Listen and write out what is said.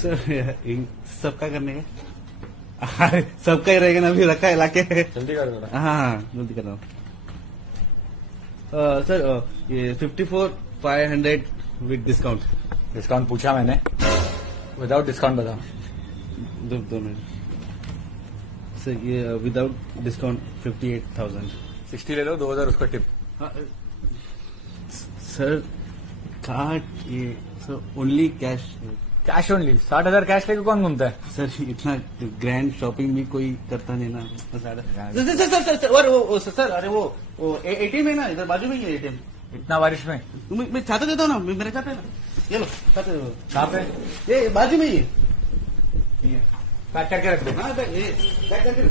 Sir सबका करने का सबका ही रहेगा ना, अभी रखा है लाके। जल्दी कर दो। हाँ जल्दी कर रहा हूँ। सर ये 54,500 विद डिस्काउंट। डिस्काउंट पूछा मैंने, विदाउट डिस्काउंट बता। दो मिनट सर, ये विदाउट डिस्काउंट 58,000। 60 ले लो, 2000 उसका टिप। सर कार्ड ये sir only cash. Cash only? 60,000 cash लेके कौन घूमता है? सर इतना ग्रैंड शॉपिंग भी कोई करता नहीं ना। सर अरे वो एटीएम है ना, इधर बाजू में ही है एटीएम। इतना बारिश में? मैं छाता देता हूँ ना, मेरे छाते ना, ये लो छाते। कहाँ पे? ये बाजू में ही है। पैक करके रख दो। हाँ ये पैक करके